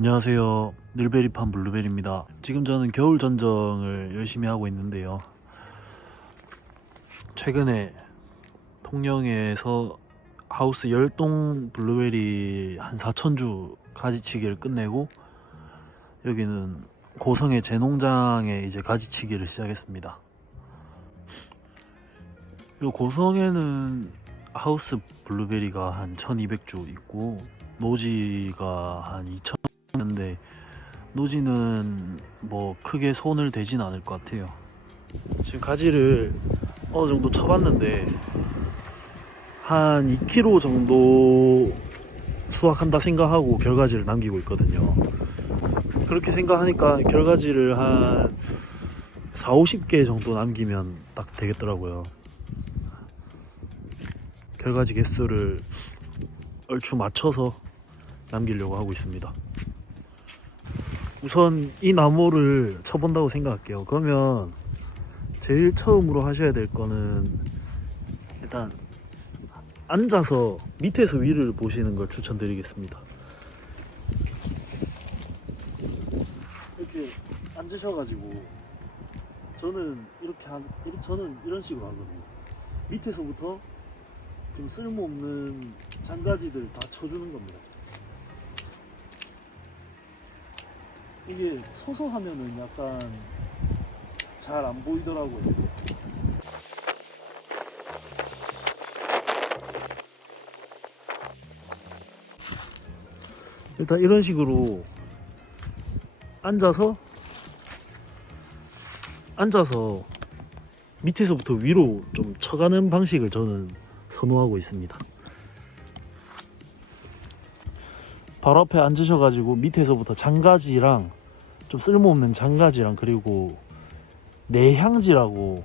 안녕하세요. 늘베리팜 블루베리입니다. 지금 저는 겨울 전정을 열심히 하고 있는데요. 최근에 통영에서 하우스 열동 블루베리 한 4천주 가지치기를 끝내고 여기는 고성의 제 농장에 이제 가지치기를 시작했습니다. 이 고성에는 하우스 블루베리가 한 1200주 있고 노지가 한 2000 있는데 노지는 뭐 크게 손을 대진 않을 것 같아요. 지금 가지를 어느 정도 쳐봤는데 한 2kg 정도 수확한다 생각하고 결과지를 남기고 있거든요. 그렇게 생각하니까 결과지를 한 4, 50개 정도 남기면 딱 되겠더라고요. 결과지 개수를 얼추 맞춰서 남기려고 하고 있습니다. 우선 이 나무를 쳐본다고 생각할게요. 그러면 제일 처음으로 하셔야 될 거는 일단 앉아서 밑에서 위를 보시는 걸 추천드리겠습니다. 이렇게 앉으셔가지고 저는 이렇게 한 저는 이런 식으로 하거든요. 밑에서부터 좀 쓸모없는 장가지들 다 쳐주는 겁니다. 이게 서서 하면은 약간 잘 안 보이더라고요. 일단 이런 식으로 앉아서 앉아서 밑에서부터 위로 좀 쳐가는 방식을 저는 선호하고 있습니다. 바로 앞에 앉으셔가지고 밑에서부터 장가지랑 좀 쓸모없는 장가지랑 그리고 내향지라고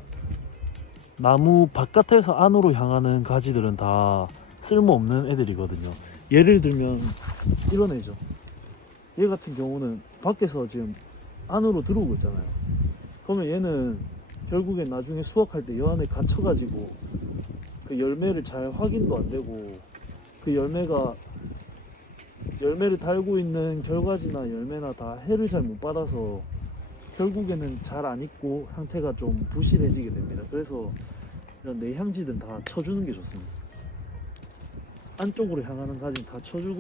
나무 바깥에서 안으로 향하는 가지들은 다 쓸모없는 애들이거든요. 예를 들면 이런 애죠. 얘 같은 경우는 밖에서 지금 안으로 들어오고 있잖아요. 그러면 얘는 결국엔 나중에 수확할 때이 안에 갇혀가지고 그 열매를 잘 확인도 안 되고 그 열매가 열매를 달고 있는 결과지나 열매나 다 해를 잘 못 받아서 결국에는 잘 안 익고 상태가 좀 부실해지게 됩니다. 그래서 이런 내향지든 다 쳐주는 게 좋습니다. 안쪽으로 향하는 가지 다 쳐주고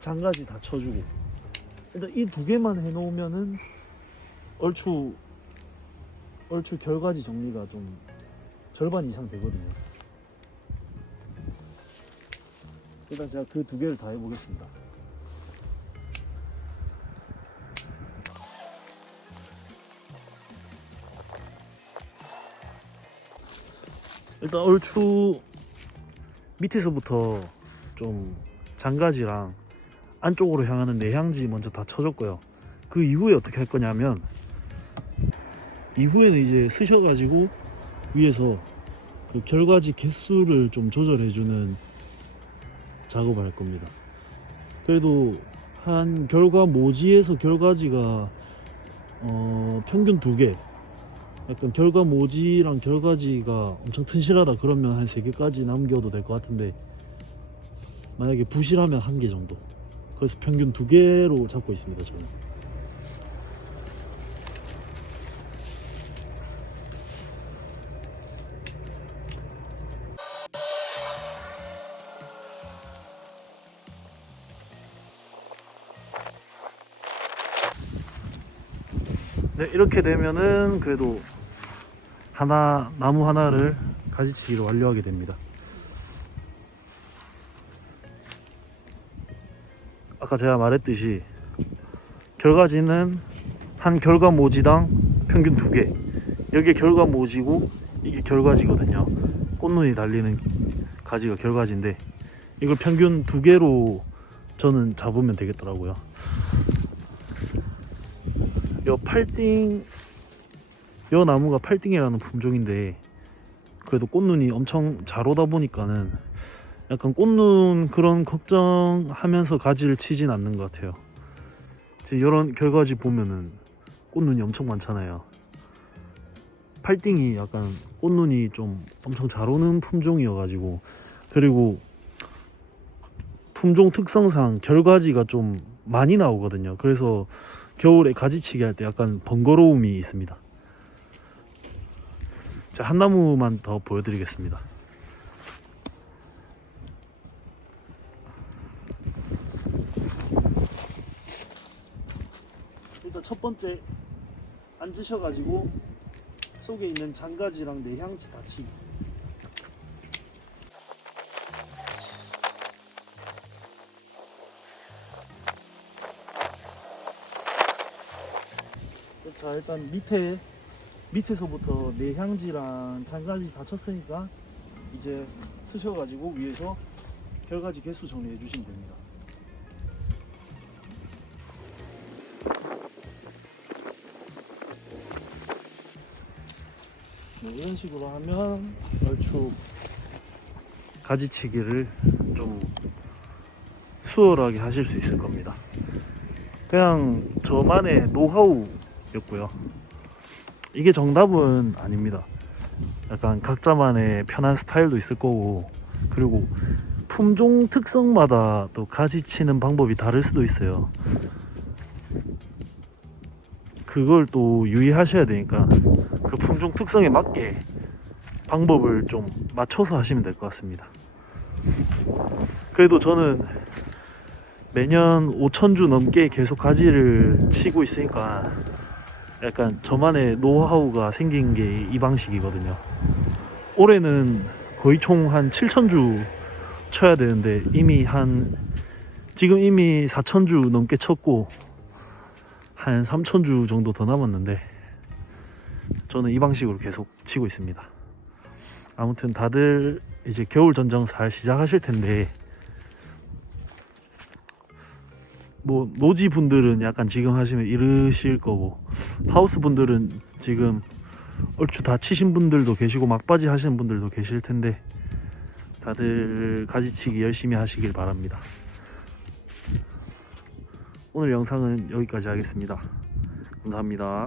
장가지 다 쳐주고 일단 이 두 개만 해놓으면은 얼추 얼추 결과지 정리가 좀 절반 이상 되거든요. 일단 제가 그 두 개를 다 해보겠습니다. 일단 얼추 밑에서부터 좀 장가지랑 안쪽으로 향하는 내향지 먼저 다 쳐줬고요. 그 이후에 어떻게 할 거냐면 이후에는 이제 쓰셔가지고 위에서 그 결과지 개수를 좀 조절해주는 작업을 할 겁니다. 그래도 한 결과 모지에서 결과지가 어, 평균 두 개. 약간 결과 모지랑 결과지가 엄청 튼실하다 그러면 한세 개까지 남겨도 될 것 같은데 만약에 부실하면 한 개 정도. 그래서 평균 두 개로 잡고 있습니다 저는. 네, 이렇게 되면은 그래도 하나 나무 하나를 가지치기로 완료하게 됩니다. 아까 제가 말했듯이 결과지는 한 결과 모지당 평균 두 개. 여기 결과 모지고 이게 결과지거든요. 꽃눈이 달리는 가지가 결과지인데 이걸 평균 두 개로 저는 잡으면 되겠더라고요. 요 팔띵 요 나무가 팔띵이라는 품종인데 그래도 꽃눈이 엄청 잘 오다 보니까는 약간 꽃눈 그런 걱정하면서 가지를 치진 않는 것 같아요. 이런 결과지 보면은 꽃눈이 엄청 많잖아요. 팔띵이 약간 꽃눈이 좀 엄청 잘 오는 품종이어가지고 그리고 품종 특성상 결과지가 좀 많이 나오거든요. 그래서 겨울에 가지치기 할 때 약간 번거로움이 있습니다. 자, 한 나무만 더 보여드리겠습니다. 일단 첫 번째 앉으셔가지고 속에 있는 장가지랑 내향지 다 치기. 자 일단 밑에 밑에서부터 내 향지랑 장가지 다 쳤으니까 이제 쓰셔가지고 위에서 결가지 개수 정리해 주시면 됩니다. 네, 이런 식으로 하면 얼추 가지치기를 좀 수월하게 하실 수 있을 겁니다. 그냥 저만의 노하우였고요. 이게 정답은 아닙니다. 약간 각자만의 편한 스타일도 있을 거고, 그리고 품종 특성마다 또 가지 치는 방법이 다를 수도 있어요. 그걸 또 유의하셔야 되니까 그 품종 특성에 맞게 방법을 좀 맞춰서 하시면 될 것 같습니다. 그래도 저는 매년 5천주 넘게 계속 가지를 치고 있으니까 약간 저만의 노하우가 생긴 게 이 방식이거든요. 올해는 거의 총 한 7천주 쳐야 되는데 이미 한 지금 이미 4천주 넘게 쳤고 한 3천주 정도 더 남았는데 저는 이 방식으로 계속 치고 있습니다. 아무튼 다들 이제 겨울 전정 잘 시작하실 텐데 뭐 노지 분들은 약간 지금 하시면 이르실 거고 하우스 분들은 지금 얼추 다 치신 분들도 계시고 막바지 하시는 분들도 계실 텐데 다들 가지치기 열심히 하시길 바랍니다. 오늘 영상은 여기까지 하겠습니다. 감사합니다.